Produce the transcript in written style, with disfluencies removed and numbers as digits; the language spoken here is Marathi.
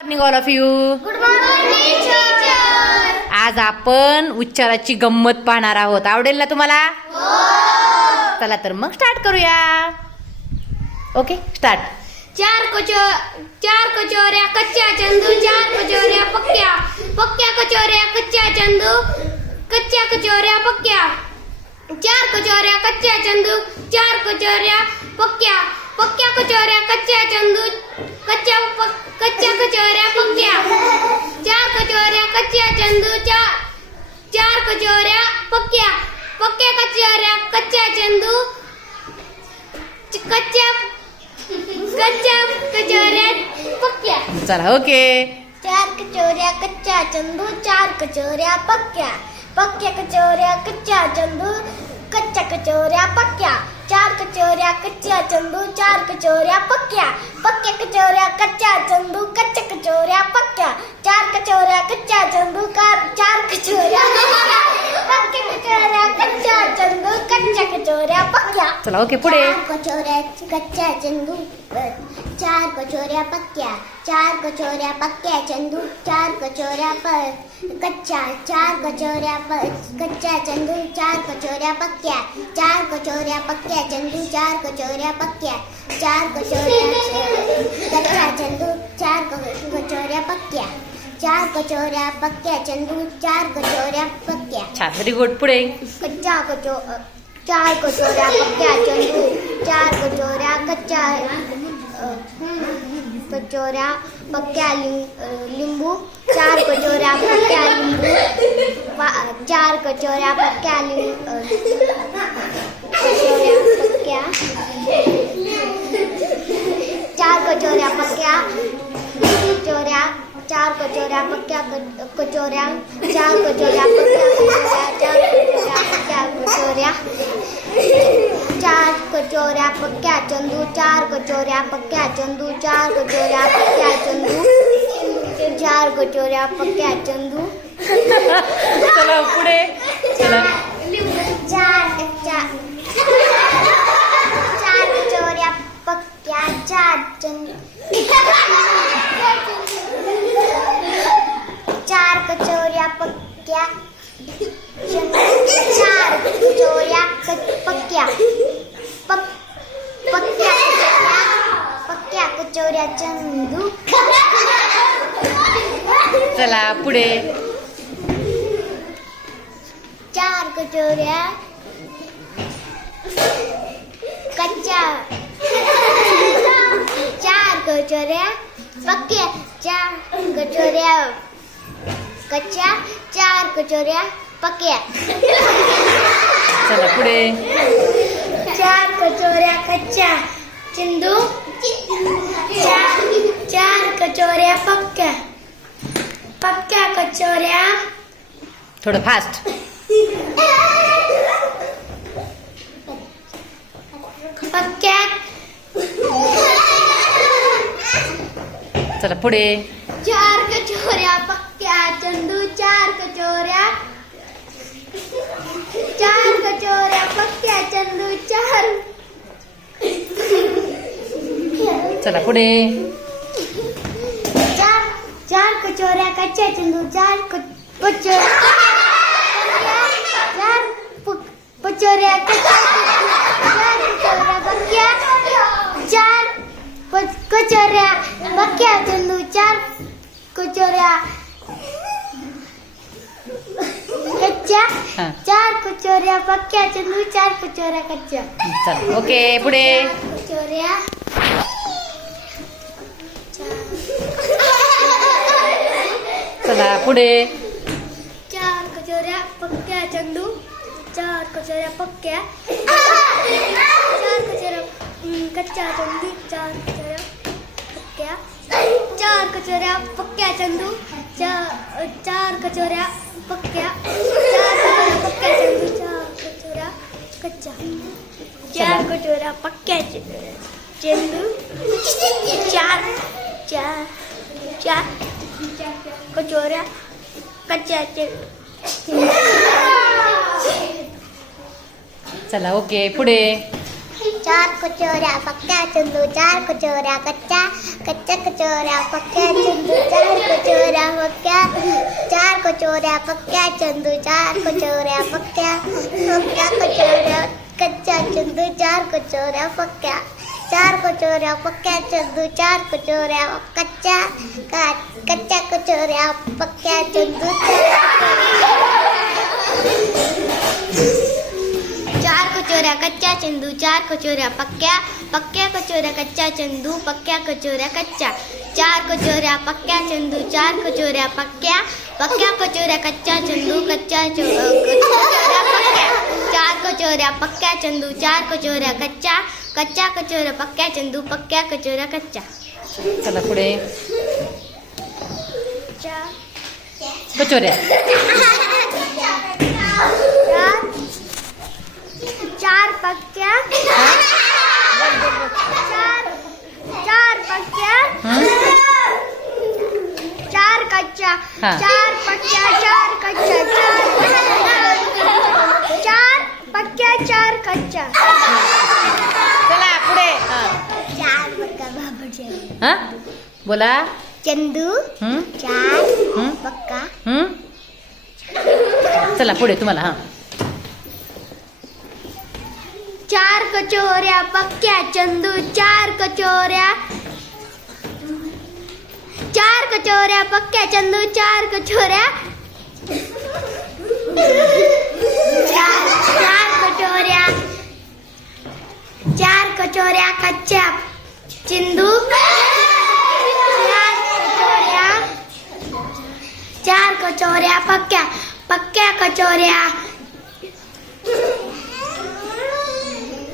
Morning all of you. Good morning teacher. आज आपण उच्चाराची गंमत पाहणार आहोत. आवडेल ना तुम्हाला? चला तर मग स्टार्ट करूया. Okay start. चार कचोऱ्या कच्च्या चंदू, चार कचोऱ्या पक्क्या, पक्क्या कचोऱ्या कच्च्या चंदू, कच्च्या कचोऱ्या पक्क्या, चार कचोऱ्या कच्च्या चंदू, चार कचोऱ्या पक्क्या, पक्क्या कचोऱ्या कच्च्या चंदू, कच्च्या कचोऱ्या पक्क्या, चार कचोऱ्या कच्च्या चंदू, चार कचोऱ्या पक्क्या, पक्क्या कचोऱ्या कच्च्या चंदू, कच्च्या कचोऱ्या पक्क्या. चला ओके. चार कचोऱ्या कच्च्या चंदू, चार कचोऱ्या पक्क्या, पक्क्या कचोऱ्या कच्च्या चंदू, कच्च्या कचोऱ्या पक्क्या, चार कचोऱ्या कच्च्या चंदू, चार कचोऱ्या पक्क्या, पक्क्या कचोऱ्या कच्च्या चंदू, कच्च्या कचोऱ्या पक्क्या, चार कचोऱ्या कच्च्या चंदू, चार कचोऱ्या पक्क्या कचोऱ्या कच्च्या चंदू, कच्च्या कचोऱ्या पक्क्या. चला ओके पुढे. कचोऱ्या कच्च्या चंदू, चार कचोऱ्या पक्क्या, चार कचोऱ्या पक्क्या चंदू, चार कचोऱ्या कच्च्या, चार कचोऱ्या कच्च्या चंदू, चार कचोऱ्या पक्क्या, चार कचोऱ्या पक्क्या चंदू, चार कचोऱ्या पक्क्या, चार कचोऱ्या कच्च्या चंदू, चार कचोऱ्या पक्क्या, चार कचोऱ्या पक्क्या चंदू, चार कचोऱ्या पक्क्या. छान व्हेरी गुड. पुढे. चार कचोऱ्या पक्क्या चंदू, चार कचोऱ्या कच्च्या कचोऱ्या पक्क्या लिंबू, चार कचोऱ्या पक्क्या लिंबू, चार कचोऱ्या पक्क्या कचोऱ्या पक्क्या, चार कचोऱ्या पक्क्या कचोऱ्या, चार कचोऱ्या पक्क्या कचोऱ्या, चार कचोऱ्या पक्क्या कचोऱ्या, चार कचोऱ्या पक्क्या चंदू, चार कचोऱ्या पक्क्या चंदू, चार कचोऱ्या पक्क्या चंदू, चार कचोऱ्या पक्क्या चंदू. चला पुढे. चला. चार कचोऱ्या पक्क्या, चार चंदू, चार कचोऱ्या पक्क्या, चार कचोऱ्या पक्क्या, पक्क्या कचोऱ्या चंदू. चला पुढे. चार कचोऱ्या कच्च्या, चार कचोऱ्या पक्क्या, चार कचोऱ्या कच्च्या, चार कचोऱ्या पक्क्या. चला पुढे. चार कचोऱ्या कच्च्या चंदू, चार कचोऱ्या पक्क्या, पक्क्या कचोऱ्या. थोडं फास्ट. पक्क्या. चला पुढे. चार कचोऱ्या पक्क्या चंदू, चार कचोऱ्या पक्क्या चंदू, चला पुढे. चार कचोऱ्या कच्च्या चंदू, चार कचोऱ्या पक्क्या, चार कचोऱ्या पक्क्या चंदू, चार कचोऱ्या कच्च्या, हां. चार कचोऱ्या पक्क्या चंदू, चार कचोऱ्या कच्च्या. चला ओके पुढे. कचोऱ्या चला पुढे. चार कचोऱ्या पक्क्या चंदू, चार कचोऱ्या पक्क्या, चार कचोऱ्या कच्च्या चंदू, चार कचोऱ्या पक्क्या, चार कचोऱ्या पक्क्या चंदू, चार कचोऱ्या पक्क्या, चार कचोऱ्या पक्क्या चंदू, चार कचोऱ्या कच्च्या, चार कचोऱ्या पक्क्या चंदू, चार कचोऱ्या कच्च्या. चला ओके पुढे. चार कचोऱ्या पक्क्या चंदू, चार कचोऱ्या कच्च्या, कच्च्या कचोऱ्या पक्क्या चंदू, चार कचोऱ्या पक्क्या, चार कचोऱ्या पक्क्या चंदू, चार कचोऱ्या पक्क्या, पक्क्या कचोऱ्या कच्च्या चंदू, चार कचोऱ्या पक्क्या, चार कचोऱ्या पक्क्या चंदू, चार कचोऱ्या कच्च्या, कच्च्या कचोऱ्या पक्क्या चंदू, चार कचोऱ्या कच्च्या चंदू, चार कचोऱ्या पक्क्या, पक्क्या कचोऱ्या कच्च्या चंदू, पक्क्या कचोऱ्या कच्च्या, चार कचोऱ्या पक्क्या चंदू, चार कचोऱ्या पक्क्या, पक्क्या कचोऱ्या कच्च्या चंदू, कच्च्या कचोऱ्या पक्क्या, चार कचोऱ्या पक्क्या चंदू, चार कचोऱ्या कच्च्या, कच्च्या कचोऱ्या पक्क्या चंदू, पक्क्या कचोऱ्या कच्च्या. चला पुढे. कचोऱ्या. चार पक्क्या, चार पक्क्या, चार कच्च्या, हा. चार पक्क्या, चार कच्च्या, चार पक्क्या, चार कच्च्या. चला पुढे. चार पक्का बाबूजी. हा बोला. चंदू, हं? चार हं? पक्का, हं? चला पुढे तुम्हाला. हा चार कचोऱ्या पक्क्या चंदू, चार कचोऱ्या, चार कचोऱ्या पक्क्या चंदू, चार कचोऱ्या, चार कचोऱ्या, चार कचोऱ्या कच्च्या चंदू, चार कचोऱ्या पक्क्या, पक्क्या कचोऱ्या